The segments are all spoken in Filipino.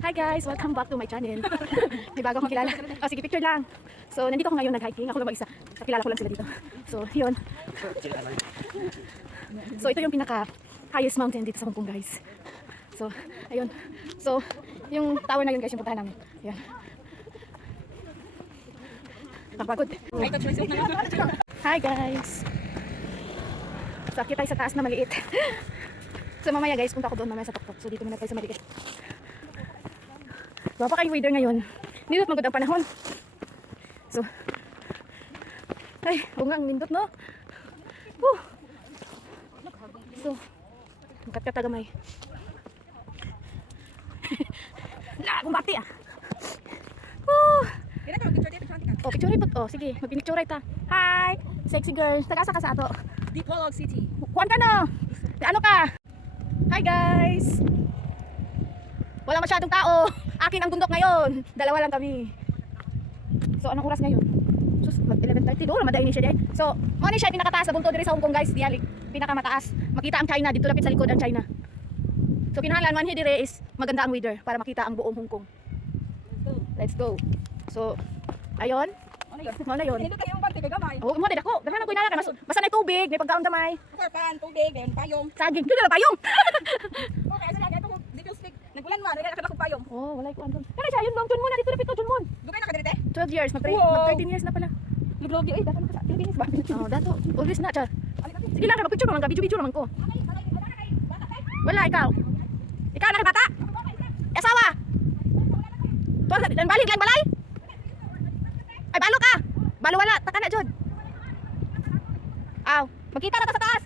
Hi guys! Welcome back to my channel. May bago akong kilala. Oh, sige, picture lang. So, nandito ako ngayon nag-hiking. Ako lang mag-isa. Kakilala ko lang sila dito. So, yun. So, ito yung pinaka-highest mountain dito sa Hong Kong, guys. So, ayun. So, yung tower na yun, guys, yung puntahan namin. Yan. Kapagod. Hi guys! So, akit tayo sa taas na maliit. So, mamaya guys, punta ako doon mamaya sa tuktok. So, dito muna tayo sa maliit. Wapa kayong weather ngayon. Nindot magod ang panahon. So, ay, huwag nga ang nindot, no? So, magkat tagamay. La, kumbati ah. Oh, picture po. Oh, sige, magpipicture ta. Hi, sexy girls. Taga-asa ka sa ato? Dipolog City. Kuwan ka no? Ano ka? Hi guys. Wala masyadong tao. Akin ang bundok ngayon. Dalawa lang kami. So, anong oras ngayon? Sus, 11:30. Doon, madain niya siya. So, ano siya pinakataas na bunto dito sa Hong Kong, guys. Diyan, pinakamataas. Makita ang China. Dito lapit sa likod ang China. So, kinahanglan man dire is maganda ang weather para makita ang buong Hong Kong. Let's go. So, ayun. Ano na yun? Nindot kayo yung bante kay gamay. Oh, mo dito ko. Daghan ko inala ka. Basta na tubig, may pagkaon damay. Karpan, tubig, gayon payong. Saging. Dito na payong. Okay, sa lagi ito dito speak. Nagulan man, nagala ka payong. Oh, wala ko andun. Kana siya yun bang Junmon na dito lapit to Junmon. Dugay na ka direte? 12 years, mag Wow. 13 years na pala. Lublog yo, dapat ka sa Philippines ba? Oh, dato. Always na, char. Sige lang, mag-picture naman ka. Video naman ko. Wala, ikaw. Ikaw na kay bata. Asawa. Tuwag, dan balik lang balay. Ay, balo ka. Balo wala, taka na, Jod. Aw, magkita na ta sa taas.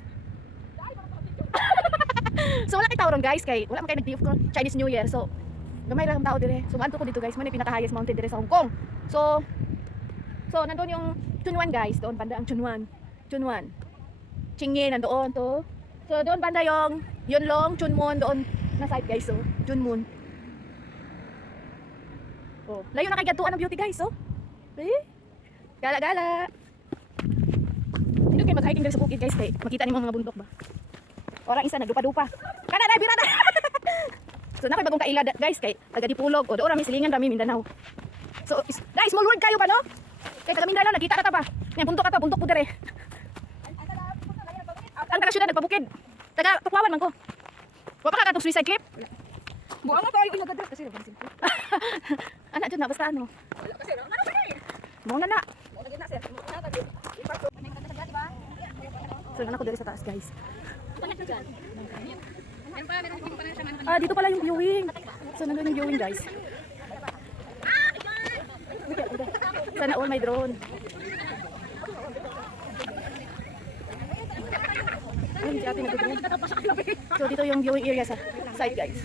So, wala kay tao ron, guys. Kay, wala man kayo nag-day of Chinese New Year. So, gamay lang ang tao dire. So, maanto ko dito, guys. Man, yung pinaka-highest mountain dire sa Hong Kong. So, nandun yung Chunwan, guys. Doon, banda ang Chunwan. Chunwan. Chingye, nandoon to. So, doon banda yung Yunlong, Chunmun, doon na side, guys. So, Chunmun. Oh, layo na kay Gatuan ng beauty, guys. So, gala-gala. Hindi kayo mag-hiking dito sa bukid, guys. Kay makita niyo mga bundok ba? Orang isa nagdupa-dupa. Kana na birada. So, nakoy bagong kaila, guys. Kay taga Dipolog. O, doon rami silingan rami Mindanao. So, guys, small world kayo ba, no? Kay taga Mindanao, nakita na ta ba? Yan, bundok ka ta, bundok po dire. Ang taga syudad nagpabukid. Taga Tukwawan man ko. Wa pa ka katong suicide clip? Buang mo tayo inagadress kasi nabansin ko. Anak jud na basta ano. Wala kasi ano ba ni? Mo na na. Wala gid na sir. So, anak ko dire sa taas, guys. Meron pa meron Ah, dito pala yung viewing. So, nandun yung viewing, guys. Sana all may drone. Ayun, si ate nag-drone. So, dito yung viewing area sa side, guys.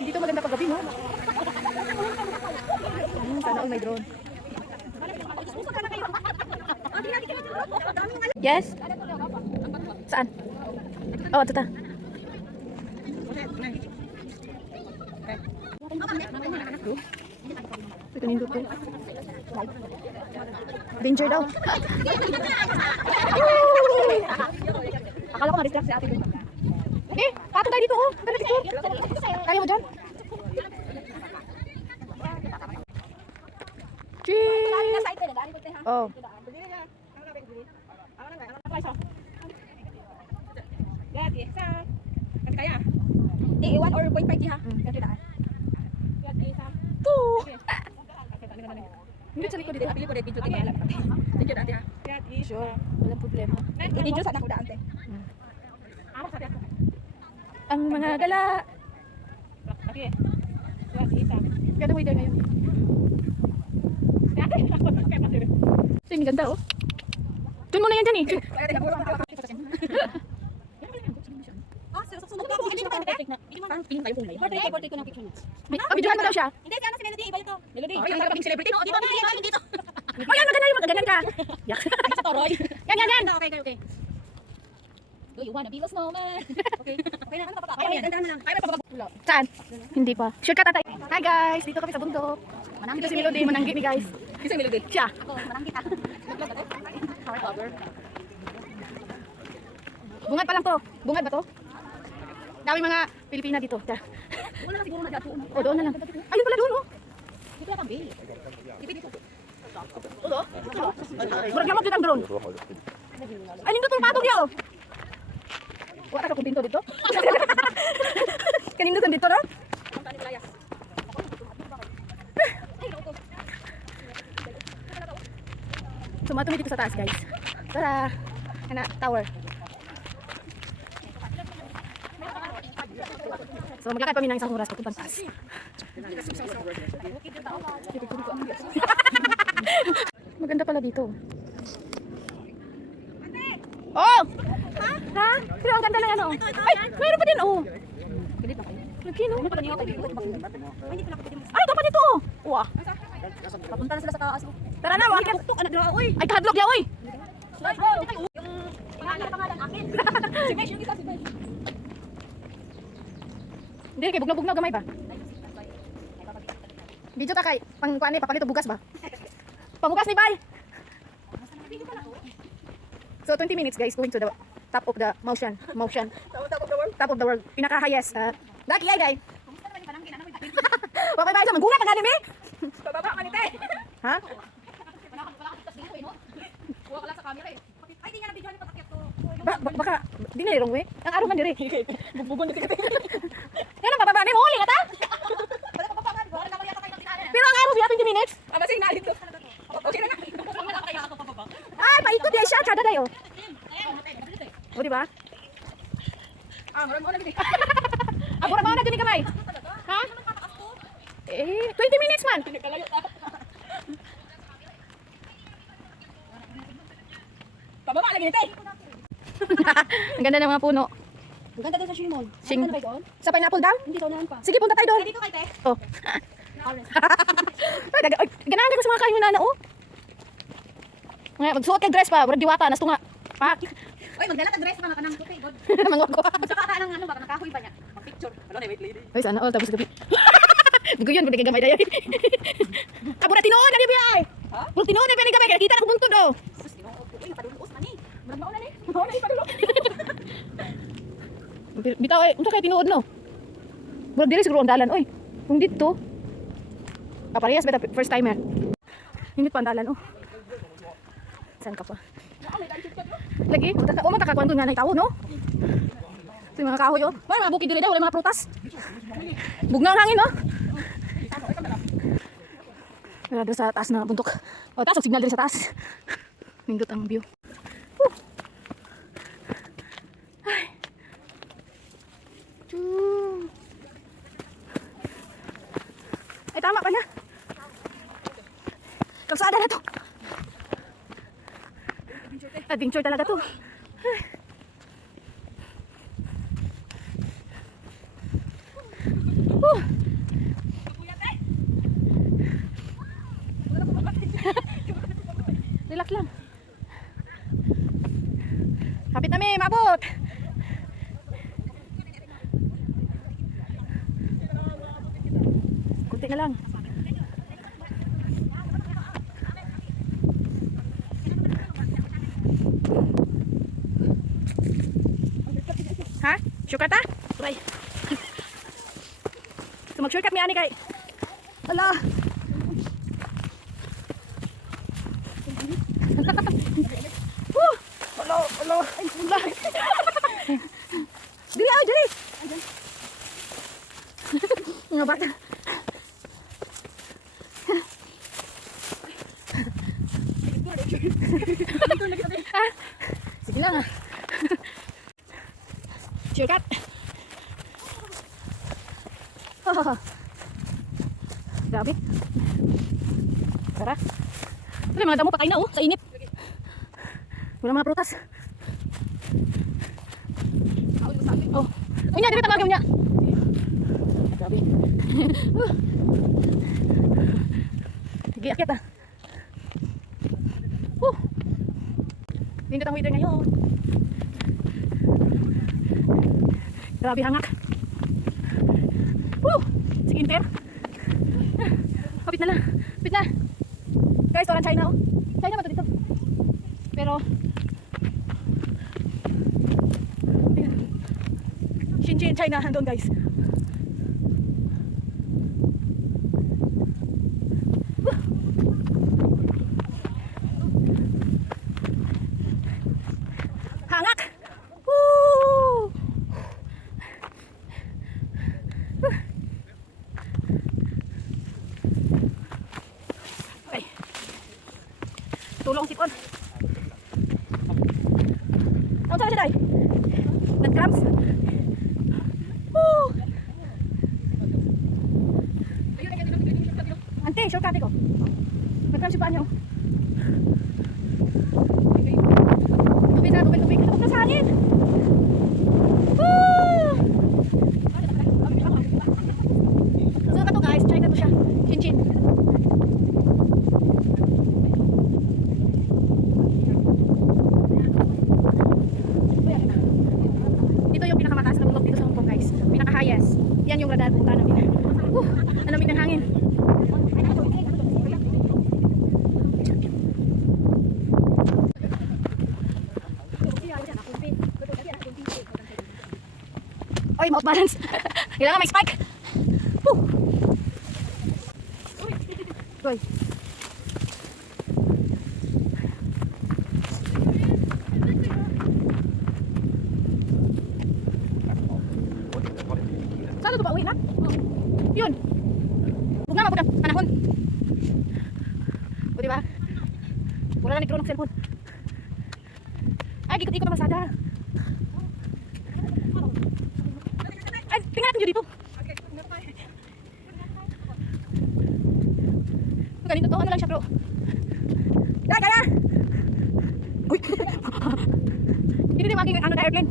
Dito maganda pag gabi, no? Sana all may drone. Yes? Saan? Oh, ito ta. Ito nindot ko. Danger daw. Akala ko na-distract si ate doon. Eh, pato tayo dito, oh. Ganda picture. Kaya mo dyan? Cheese! Oh. Kaya. Di 1 or 0.5 diha. Kasi daan. Two! Hindi sa likod dito. Pili ko rin video tingin alam. Video dati ha. Sure, walang problema. Video sa nako daan te. Ang mga gala. Ganda weather ngayon. So, yung ganda, oh. Dun mo na yan dyan, eh. Videohan mo daw siya. Hindi, si ano si Melody, iba ito. Melody. Oh, yung magiging celebrity. Oh, dito, dito. Oh, yan, maganda yung magganyan ka. Yak. Sa Toroy. Yan, yan, yan. Okay. Do you wanna be a snowman? Okay. Okay na, ano pa? Kaya yan, na lang. Kaya pa. Saan? Hindi pa. Shortcut tatay. Hi guys, dito kami sa bundok. Dito si Melody, mananggi ni guys. Kasi Melody. Siya. Oh, manang kita. Bungad pa lang to. Bungad ba to? Dami mga Pilipina dito. Tara. Wala na siguro na dyan. O, doon na lang. Ayun pala doon, oh. Dito yung kambing. Dito. Ulo? Murag lamang din ang drone. Ay, nindot ang patog niya, oh. Wala ka kung pinto dito. Kanindot ang dito, no? Ang tani layas. So, matumi dito sa taas, guys. Tara. Ana, tower. So, maglakad kami ng isang oras papuntang taas. Maganda pala dito. Oh! Ha? Pero ang ganda ng ano. Ay, mayroon pa din, oh. Pilit na kayo. Lagi, no? Ay, hindi pala kapatid mo. Ay, dapat ito. Wah. Papunta na sila sa taas. Tara na, wakit. Tuktok, anak dalawa. Uy! Ay, kahadlok niya, uy. Let's go! Yung pangalan na pangalan akin. Si Besh, yung isa si Besh. Hindi, kay bugnaw-bugnaw gamay ba? Video ta kay pang kuan ni papalito bugas ba? Pabugas ni bay. So 20 minutes guys going to the top of the mountain. Top of the world. Pinaka highest. Daki ay day. Kumusta naman yung panangkin? Ano yung Wa bay bay sa magulat ka ganin mi. Pababa ka nite. Ha? Wala ka tas dito eh, no? Wala sa camera eh. Ay, di nga na video ni patakyat to. Baka di na wrong way. Ang araw man dire. Bugbugon na tikat. Yan ang bababa ni mo huli ka ta? Wala pa pa ba? Wala ka tayo ng Pero ang araw biya 20 minutes. Abasing na dito. Okay na nga. Wala ka kaya ako pababa. Ay, paikot di siya kada dayo. O di ba? Marami mo na dito. Ako ra na gani kamay. Ha? 20 minutes man. Pinagkalayo ta. Pababa lagi nite. Ang ganda ng mga puno. Ang ganda din sa Shimon. Sing- Ano ba doon? Sa pineapple dam? Hindi sa unahan pa. Sige, punta tayo doon. Dito kay te. Oh. Ay, ganahan ko sa mga kain na oh. Ngayon, magsuot kay dress pa, wala diwata, nas tunga. Pak. Oy, magdala ka dress pa nga kanang tupi, god. Mangwag ko. Saka ka ng ano ba, nakahoy ba niya? Picture. Ano na wait lady. Ay, sana all tapos gabi. Bigo yun, pwede gamay tayo. Kabura tinuod na niya ay. Ha? Puro tinuod na pwede gamay, kaya kita na kubuntod oh. Sus, uy, padulos man ni. Murag mauna ni. Mauna ni padulos. Bitaw ay, unsa kay tinuod no? Murag diri siguro ang dalan oy. Kung dito. Parehas beta first timer. Hindi pa ang dalan oh. Saan ka pa? Lagi, o matakakuan ko nga na itawo no? Ito yung mga kahoy oh. Wala mga bukid dili daw, wala mga prutas. Bugnaw ang hangin no? Wala doon sa taas na bundok. O taas, ang signal diri sa taas. Nindot ang view. Ay. Ay, tama pa na. Kalsada na to. Adventure talaga to. Relax lang. Kapit na may mabot. Kunti na lang. Ha? Shortcut ah? Try. So mag-shortcut mi ani kay. Ala. Ala, ala. Ay, wala. Dili ay, dili. Nga bata. Ah, sige lang ah. Shortcut. Oh. Grabe. Tara. Wala mga damo patay na oh, sa init. Wala mga prutas. Oh. Unya, dili tamagay unya. Grabe. Sige, akit ah. Nindot ang weather ngayon. Grabe hangak. Sige, inter. Kapit na lang. Kapit na. Guys, orang China oh. China ba ito dito? Pero Chin China doon guys. Hangak. Woo! Okay. Tulong sipon. Ang saan siya dahil? Nag-cramps. Woo! Ante, shortcut ko. Nag-cramps yung paa niya. Tubig na, tubig. Ito na sa hangin. Woo! So ito guys, China to siya. Chin. Ito yung pinakamataas na bundok dito sa Hong Kong guys. Pinaka-highest. Yan yung radar punta namin. Ang lamig ng hangin. Oy, mouth balance. Kailangan may spike. Woo! Oy. Saan ito ba? Uwi na? Yun. Huwag nga mabudang panahon. O diba? Wala na nagkaroon ng cellphone. Ay, ikot-ikot ang masada. Ay, tingnan natin dito. Ganito to, ano lang siya bro. Kaya! Uy! Hindi din maging ano na airplane.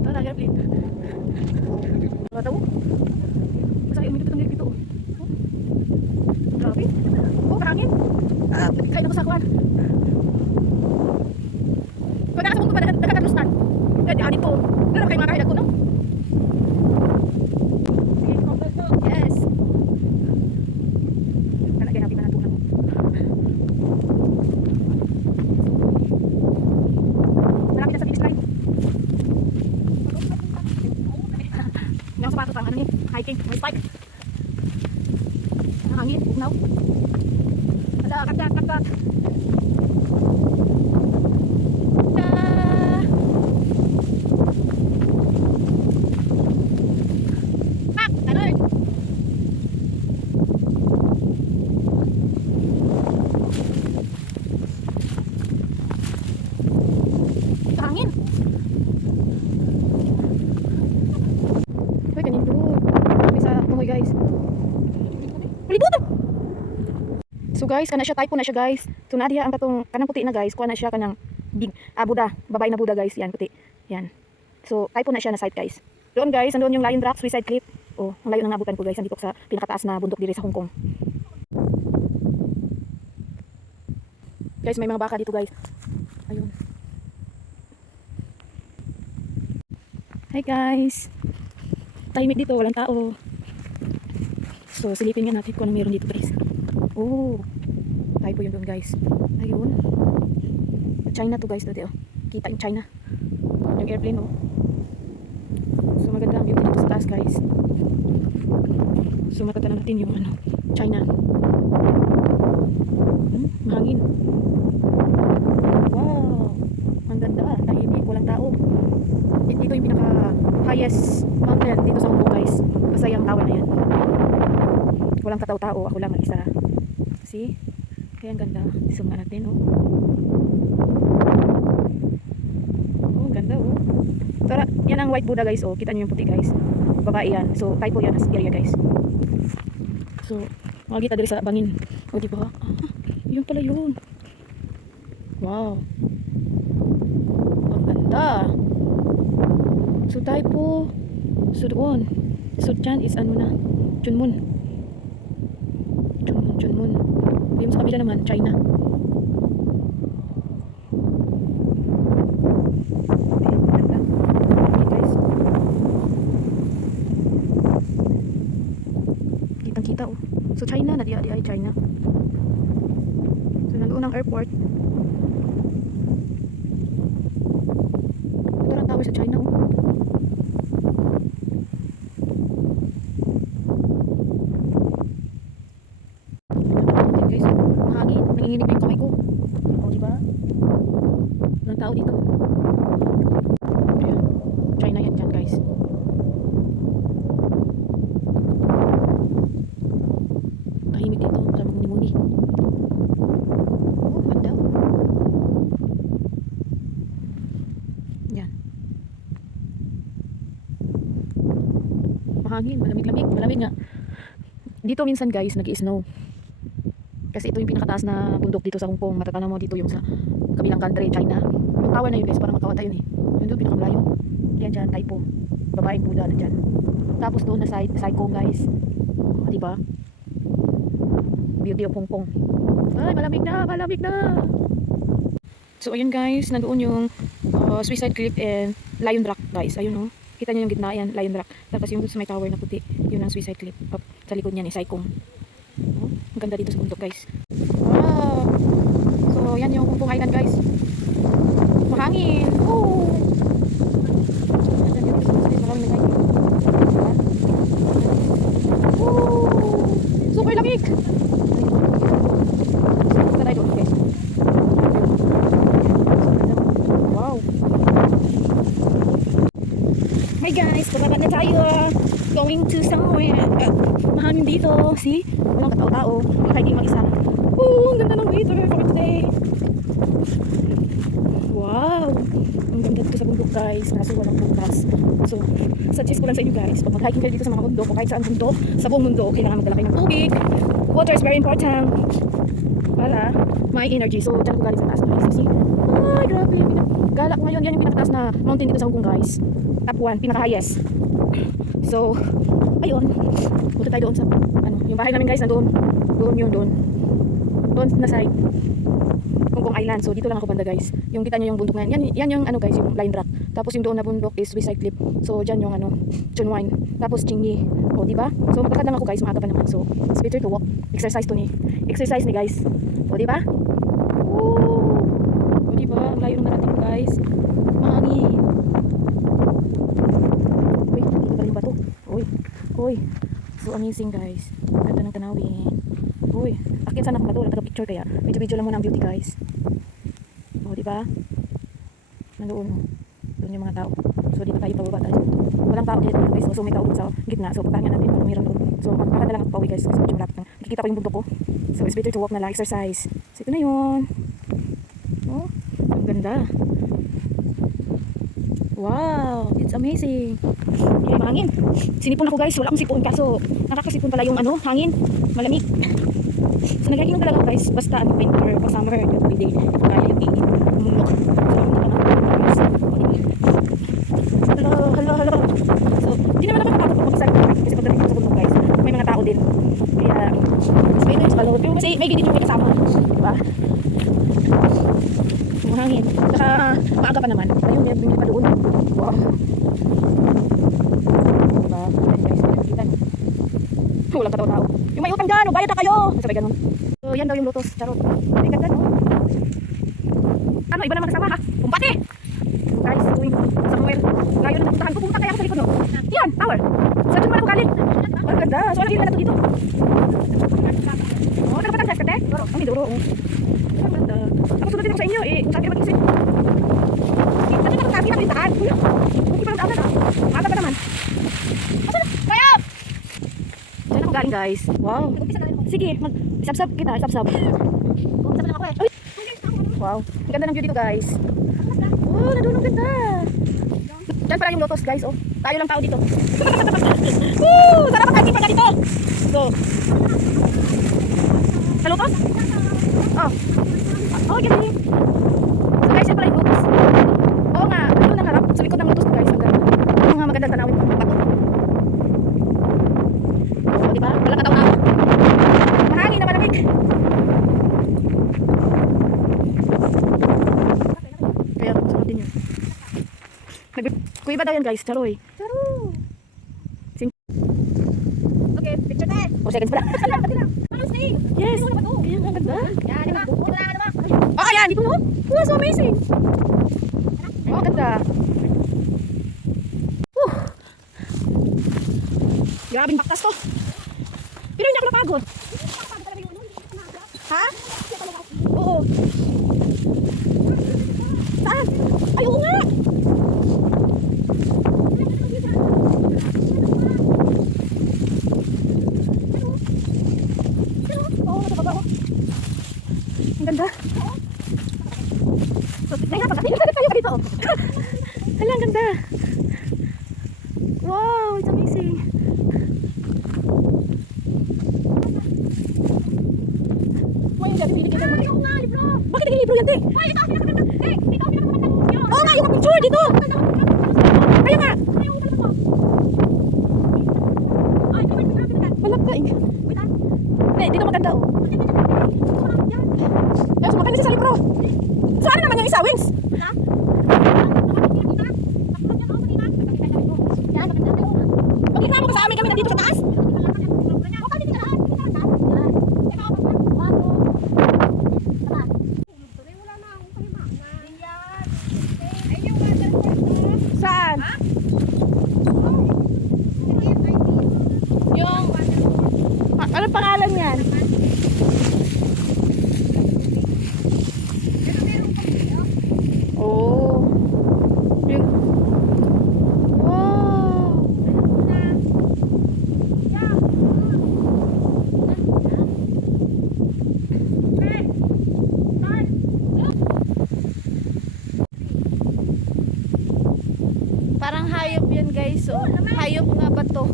Ito na airplane. Wala tao. Masaya umilip itong dito. Grabe. Oh, kahangin. Nabigay na ko sa kuwan. Kung nasa mundo ba nagkakatlustan? Kaya di po. Pero kayo mga kahilag ko, no? Yes. Kalagay natin na natunan. Malapit na sa fixed line. Hindi ako sapatos ang ano hiking. May spike. Ang hangin. Ugnaw. Ala, kakdak. So guys, kana siya typo na siya guys. So nadiha ang katong kanang puti na guys, kuha na siya kanang big Buddha, babae na Buddha guys, yan puti. Yan. So typo na siya na site guys. Doon guys, nandoon yung Lion Rock Suicide Cliff. Oh, ang layo ng nabutan ko guys, nandito sa pinakataas na bundok diri sa Hong Kong. Guys, may mga baka dito guys. Ayun. Hi guys. Tahimik dito, walang tao. So silipin nga natin kung ano meron dito guys. Oh, typo yun doon guys. Ayun. China to guys dati oh. Kita yung China. Yung airplane oh. So maganda ang view dito sa taas guys. So makita na natin yung ano, China. Mahangin. Wow. Ang ganda. Tahimik, walang tao. Dito yung pinaka highest mountain dito sa Hong Kong guys. Masayang tower na yan. Walang katao-tao, ako lang mag-isa. See? Kaya ang ganda. Zoom nga natin, oh. Oh, ganda, oh. Tara, yan ang white Buddha, guys, oh. Kita nyo yung puti, guys. Babae yan. So, typo yan as area, guys. So, makikita dali sa bangin. O, diba? Yun pala yun. Wow. Ang ganda. So, typo. So, doon. So, dyan is ano na. Chunmun. Chunmun. Yung sa kabila naman, China. Okay, ganda. Okay, guys. Kitang-kita, oh. So, China na, di ay China. So, nandoon ng airport. Ito ang tower sa China, oh. Guys, mahangin. Nanginginig na yung kamay ko. O, diba? Walang tao dito. Ayan. China yan dyan, guys. Tahimik dito sa muni-muni. Oh, ganda. Yan. Mahangin, malamig-lamig. Malamig nga. Dito minsan, guys, nag-i-snow. Kasi ito yung pinakataas na bundok dito sa Hong Kong. Matatanaw mo dito yung sa kabilang country, China. Yung tower na yun, guys, parang makawata yun eh. Yun doon, pinakamalayo. Yan dyan, Taipo. Babaeng Buddha na dyan. Tapos doon na Saigon, guys. O, diba? Beauty of Hong Kong. Ay, malamig na, malamig na. So, ayun guys, nandoon yung Suicide Cliff and Lion Rock, guys. Ayun, oh. Kita niyo yung gitna, yan, Lion Rock. Tapos yung sa may tower na puti, yun ang Suicide Cliff. Up, sa likod niyan, Saigon. Oh, ang ganda dito sa bundok, guys. Wow. So, yan yung Hong Kong Island, guys. Mahangin. Oh. Oh. Super lamig. Punta tayo doon, guys. Wow. Hi guys, pababa na tayo. Going to somewhere. Mahangin dito. See? Walang katao-tao. Hiking mag-isa. Ang ganda ng weather for today. Wow. Ang ganda dito sa bundok, guys. Kaso walang bukas. So, suggest ko lang sa inyo, guys. Pag mag-hiking kayo dito sa mga bundok o kahit saan bundok, sa buong mundo, kailangan magdala kayo ng tubig. Water is very important para may energy. So, dyan ko galing sa taas, guys. See? Ay, grabe. Gala ko ngayon. Yan yung pinakataas na mountain dito sa Hong Kong, guys. Top 1, pinaka-highest. So, ayun. Punta tayo doon sa, yung bahay namin, guys, na doon. Doon na side. Hong Kong Island. So, dito lang ako banda, guys. Yung kita nyo yung bundok na yan. Yan yung, guys, yung Lion Rock. Tapos yung doon na bundok is Suicide Cliff. So, dyan yung, Chunwine. Tapos, Chingy. O, diba? So, magkakad lang ako, guys. Maaga pa naman. So, it's better to walk. Exercise to ni. Exercise ni, guys. O, diba? Woo! O, diba? Ang layo ng narating ko, guys. Mahangin. Uy, dito pa rin ba to? Uy. So, amazing, guys. Ganda ng tanawin. Uy, akin sana akong bato. Wala taga-picture kaya. Video lang muna ang beauty, guys. O, diba? Nandoon, oh. Doon yung mga tao. So, di pa tayo pababa tayo. Walang tao dito, guys. So, may tao doon sa gitna. So, papahinga natin kung mayroon doon. So, magpapakad na lang ako pauwi, guys. Kasi medyo malapit lang. Nakikita ko yung bundok ko. So, it's better to walk na lang. Exercise. So, ito na yun. Oh, ang ganda. Wow, it's amazing. Okay, mahangin. Sinipon ako, guys. Wala akong sipon. Kaso, nakakasipon pala yung hangin. Malamig. So, nag-hiking talaga ako, guys. Basta, winter o summer. Yung holiday. Kaya yung tingin. Umulok. So, hello. So, hindi naman ako kapapot kung mag-isa. Kasi pagdating ko sa bundok, guys, may mga tao din. Kaya, experience pala. Pero kasi may gidin yung may kasama. Diba? Mahangin. Saka, maaga pa naman. Ayun, may bumili pa doon. Wow. Diba? Ayan, guys. Nakikita nyo. Walang katawa-tao. Yung may utang dyan, bayad na kayo. Sabay ganun. So, yan daw yung lotus. Charot. Ay, ganda, no? Iba naman kasama, ha? Kumpati! So, guys, going somewhere. Ngayon na napuntahan ko. Pumunta kaya ako sa likod, no? Yan, tower. Sa dyan mo na ako galing. Ang ganda. So, alam na to dito. Oh, nagpatandas ka, te? Ang may duro, oh. Ang ganda. Ako sunodin ako sa inyo, eh. Kung sabi mag-isip. Ano na kung sabi na daan? Kuya, hindi pa nagdaan na. Maaga pa naman. Asan na? Kaya! Diyan ako galing, guys. Wow. Sige, mag-isabsab kita, isabsab. Isabsab lang ako, eh. Wow. Ang ganda ng view dito, guys. Oh, nandun ang ganda. Diyan pala yung lotus, guys, oh. Tayo lang tao dito. Woo! Sarap ang hiking pala dito. So, sa lotus? Oh. Oh, galing. So, guys, yan pala yung lotus. Oo nga, doon ang harap. Sa likod ng lotus, guys. Ang ganda. Ang mga magandang tanawin ng mga bato. Oh, diba? Walang kataw-tao. Mahangin na malamig. Kaya, sunod din yun. Kuya ba daw yan, guys? Charoy. Charo. Okay, picture tayo. O, 4 seconds pa lang. Ano stay? Yes. Ano ba to? Kaya ang ganda. Yan, di ba? Wala na naman. Oh, ayan. Dito mo. Wow, so amazing. Oh, ganda. Whew. Grabing baktas to. Pero hindi ako napagod. Ha? Oo. Saan? Ay, oo nga. Oo, nakababa ko. Ang ganda. So, nagkakapagod tayo dito. Hala, ang ganda. Wow, it's amazing. May dati binigyan mo. Ayaw nga, libro. Bakit naging libro yan, te? Ay, ito ang pinakamaganda. Eh, ito ang pinakamaganda yun. Oo nga, yung picture dito. Kaya nga. Ayaw ko pala to. Ay, ito may pinakamaganda. Walang ka. Wait, ah. Hindi, dito maganda, oh. Yan. Kaya sumakay na siya sa libro. So, ano naman yung isa, Wings? Wala. Yan, maganda tayo. Pag-ikramo ka sa amin kami nandito sa taas. Saan? Yung... anong pangalan yan? Oh. Yung... wow. Parang hayop yan, guys. Oh. Hayop nga ba to?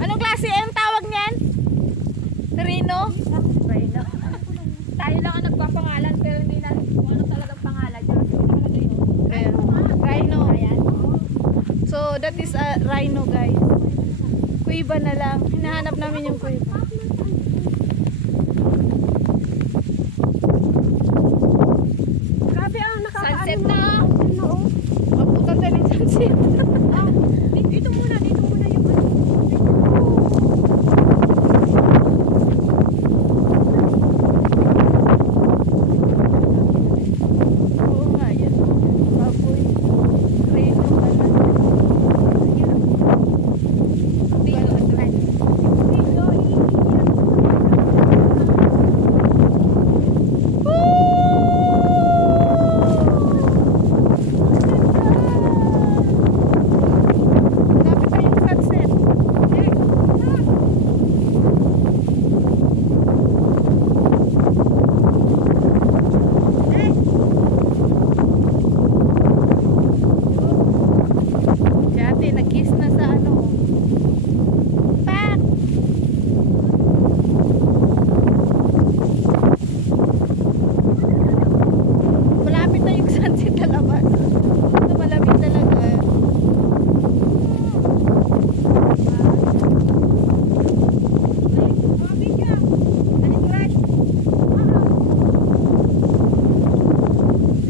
Anong klase ang tawag niyan? Rhino? Rhino. Tayo lang ang nagpapangalan pero hindi na kung ano talagang pangalan niya. Ayan. Rhino. So, that is a rhino, guys. Kuiba na lang. Hinahanap namin yung kuiba. Grabe ang sunset na. Mabutan tayo ng sunset. Dito muna yung Oo nga, yan. Baboy. Rhino pala. Lapit tayong sunset. Si ate, nag-kiss na sa ano. Pak! Malapit na yung sunset na labas. Ito malapit talaga.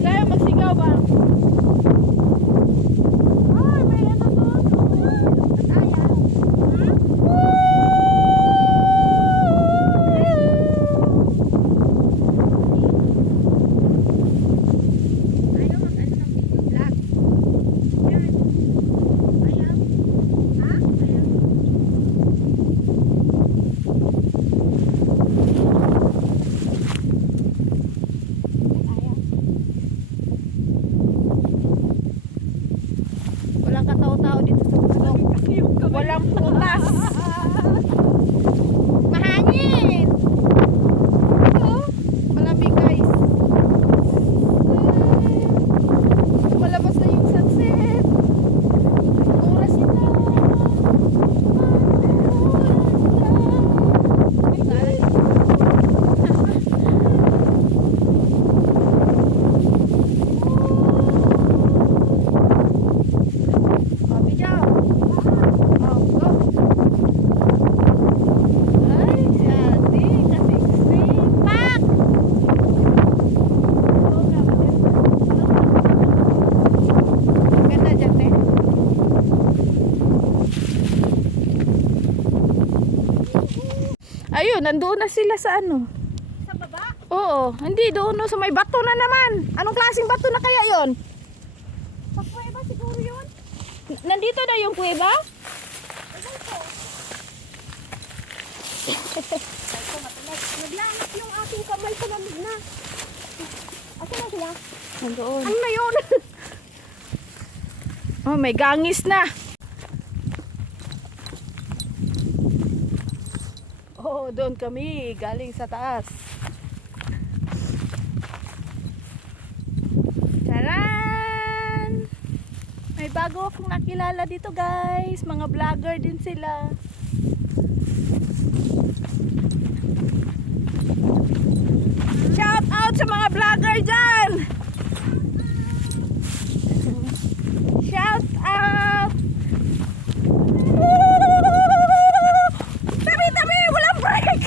Kaya magsigaw ba? Ay, may ano doon. Walang katao-tao dito sa ano. Walang putas. Mahangin. Ito, malamig, guys. Malabas na yung sunset. Oras ito. Happy job. Oh, go. Ayun, nandoon na sila sa ano. Sa baba? Oo, hindi doon no, sa may bato na naman. Anong klaseng bato na kaya yon? Sa kuweba siguro yun? Nandito na yung kuweba? Ewan ko. Ito, matinig. Naglangat yung aking kamay sa lamig na. Asa na sila? Nandoon. Ano na yun? Oh, may gangis na. Oh, doon kami, galing sa taas. Charan! May bago akong nakilala dito, guys. Mga vlogger din sila. Shout out sa mga vlogger dyan! Shout out! Tabi, tabi! Walang break!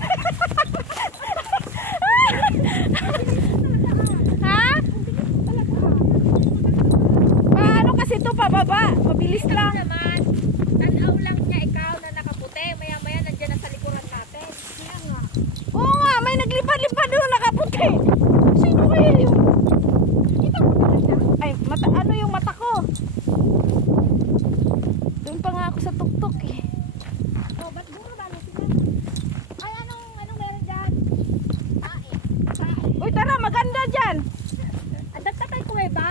Ha? Paano kasi ito pababa? Mabilis lang. Naman, tanaw lang niya ikaw na nakaputi. Maya-maya nandiyan na sa likuran natin. Kaya nga. Oo nga, may naglipad-lipad doon nakaputi. Sino kaya yun? Kita mo na siya. Ay, mata, ano yung mata ko? Doon pa nga ako sa tuktok eh. Oh, ba't bumaba na sila? Ay, anong meron dyan? Tae. Tae. Uy, tara, maganda dyan. Andat ka tayo kuweba?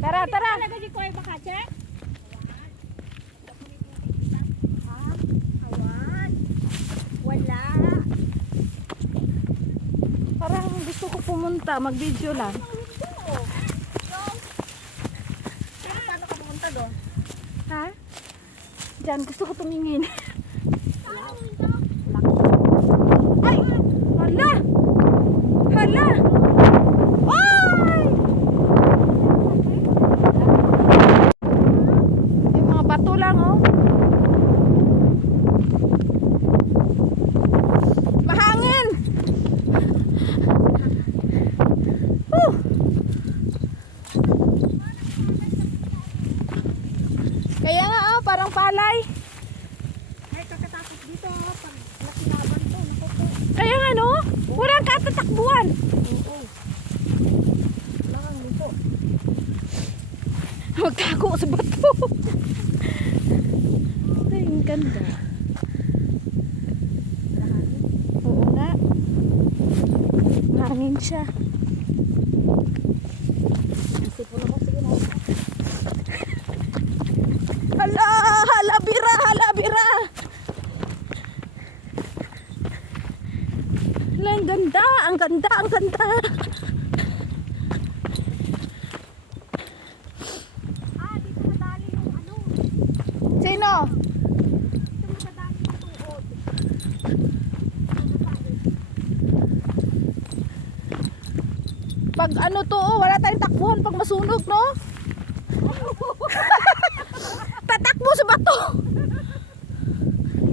Tara, tara. Talaga di kuweba ka, Che? Awan. Wala. Parang gusto ko pumunta, mag-video lang. Paano ka pumunta doon? Ha? Diyan, gusto ko tumingin. Ay! Hala! Hala! Ay! Yung mga bato lang, oh. Mahangin! Kaya nga, oh, parang palay. Ay, kakatapos dito. Pag nakilaban to, naku po. Kaya nga, no? Walang katatakbuhan. Oo. Langang dito. Magtago sa bato. Ay, ang ganda. Oo nga. Hangin siya. Sipon ako, sige na. Hala! Hala bira! Hala bira! Hala, ang ganda! Ang ganda! Ang ganda! Ah, dito nadali yung ano. Sino? Dito nadali yung tuod. Pag ano to, oh, wala tayong takbuhan pag masunog, no? Tatakbo sa bato!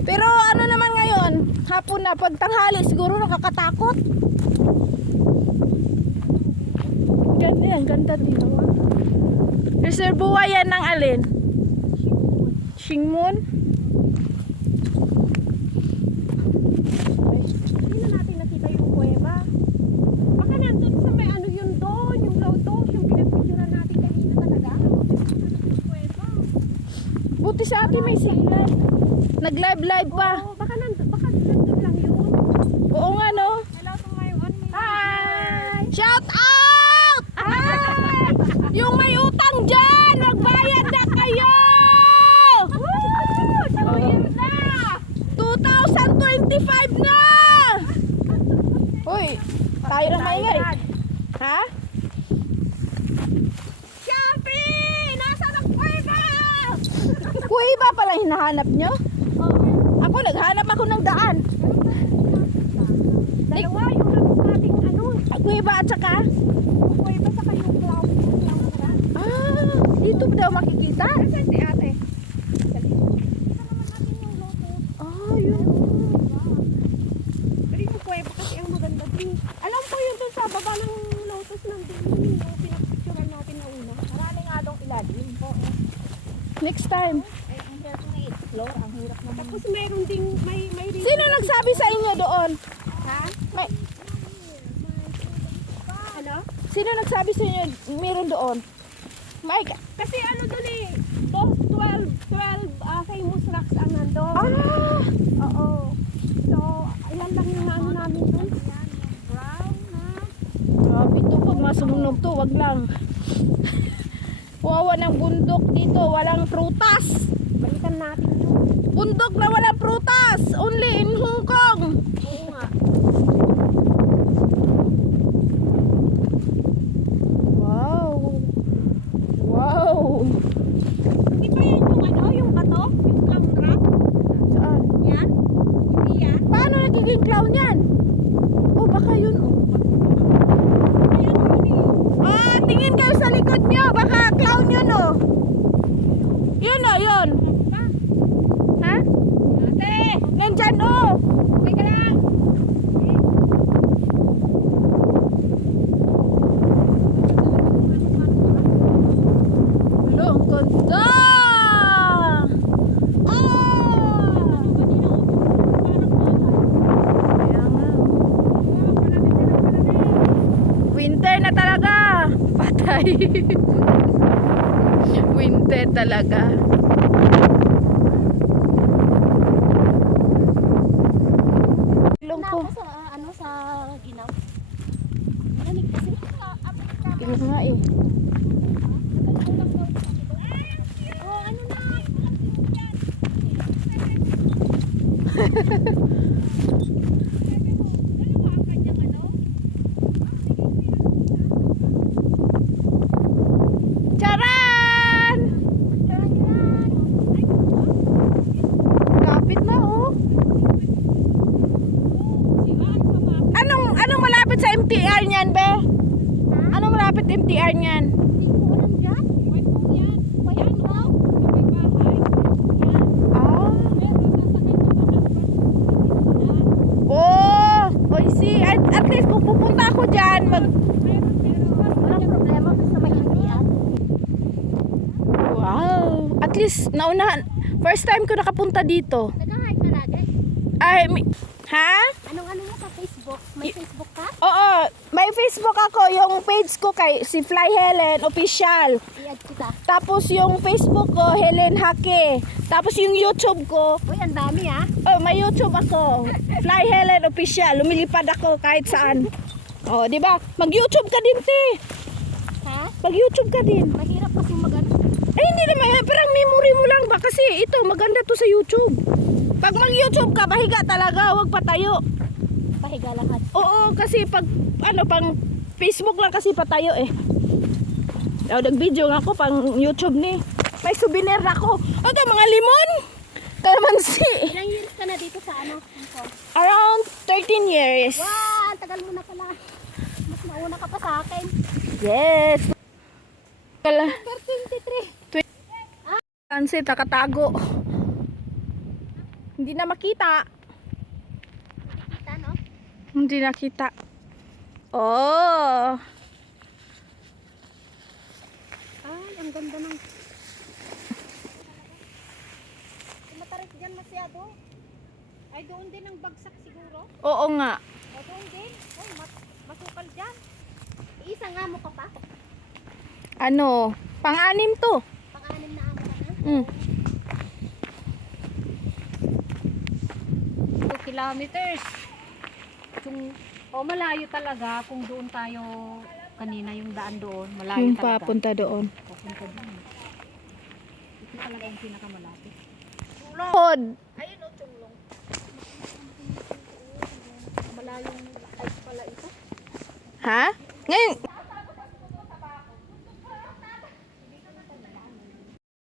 Pero ano naman ngayon, hapon na, pag tanghali, siguro nakakatakot. Ganda yan, ganda dito. Reservoir yan ng alin? Shingmon? Hindi na natin nakita yung kuweba. Baka nandun sa may ano yun doon, yung lotus, yung pinagpicturan natin kanina talaga. Yung kuweba. Buti sa atin may signal. Nag-live pa. Oo, baka nandun lang yun. Oo nga, no? Hello to my one minute. Hi! Shout out! Hi! Yung may utang dyan, magbayad na kayo! New Year na! 2025 na! Uy, tayo na maingay. Ha? Shopee! Nasaan ang kuweba? Kuweba pala hinahanap nyo? Ako, naghanap ako ng daan. Dalawa yung ating ano, Kuweba at saka? kuweba sa kayong cloud. Ah, dito daw makikita? Saan si ate? Ito naman natin yung lotus. Oh, yun. Pero yung kuweba kasi ang maganda din. Alam ko yun dun sa baba ng lotus ng din yung pinapicturan natin na una. Marami nga dong ilalim. Next time. Ay, ang hirap na i-explore. Ang hirap naman. Tapos mayroon ding, may rin. Sino nagsabi sa inyo doon? Ha? May, Ano? sino nagsabi sa inyo meron doon? Mike. Kasi ano doon eh. 12 famous rocks ang nandun. Ah! Oo. So, ayan lang yung ano namin doon. Brown na. Grabe to, pag masunog to, wag lang. Wawa ng bundok dito, walang prutas. Balikan natin yun. Bundok na walang prutas, only in Hong Kong. Oo nga. Wow. Wow. Di ba yan yung ano, yung bato? Yung clown rock? Saan? Yan? Hindi yan? Paano nagiging clown yan? Oh, baka yun. Oh. Ay, ano yun eh? Ah, tingin kayo sa likod nyo, baka clown yun oh. Yun oh, yun. Ba? Ha? Ate! Nandyan oh. Okay ka lang? Ano, ang ganda! Ah! Kaya nga. Winter na talaga. Patay. Winter talaga. Ilong ko. Sa ano sa ginaw. Malamig kasi. Ilong nga eh. Oh, ano na? Charan! Lapit na oh. Anong malapit sa MTR niyan, be? Anong malapit MTR niyan? Hindi ko alam dyan. May po yan. May ano? May bahay. Yan. Ah. Meron sasakay sa mga bus. Oh, I see. At least kung pupunta ako diyan, Meron. Walang problema sa may MTR. wow. At least naunahan. First time ko nakapunta dito. Nag-hike ka lagi? Ha? Anong-ano mo sa Facebook? May Facebook ka? Oo, may Facebook ako. Yung page ko kay si Fly Helen Official. I-add kita. Tapos yung Facebook ko, Helen Hake. Tapos yung YouTube ko, Uy, ang dami ah. oh, may YouTube ako. Fly Helen Official. Lumilipad ako kahit saan. Oh, di ba? Mag-YouTube ka din, te. Ha? Mag-YouTube ka din. Mahirap kasi mag-ano. Eh, hindi naman. Parang memory mo lang ba? Kasi ito, maganda to sa YouTube. Pag mag-YouTube ka, bahiga talaga. Huwag patayo. Pahiga lahat. Oo, kasi pag, pang Facebook lang kasi patayo eh. Oh, nag-video nga ako pang YouTube ni. May souvenir ako. Ito, mga limon. Kalamansi. Ilang years ka na dito sa ano? Around 13 years. Wow, ang tagal mo na pala. Mas nauna ka pa sa akin. Yes. Kala, 23. Kalamansi, takatago. Hindi na makita. Kita, no? Hindi nakita. Oh. Ay, ang ganda ng... Matarik dyan masyado. Ay, doon din ang bagsak siguro. Oo nga. O, doon din. Oh, masukal dyan. Isa nga mo ka pa. Ano? Pang-anim to. Pang-anim na amo ka na. Mm. 2 kilometers. Malayo talaga kung doon tayo kanina yung daan doon. Malayo Yung talaga. papunta doon. Papunta doon. Ito talaga yung pinakamalapit. Pod. Ayun o, Chunglong. Malayong ay pala ito. Ha? Ngayon,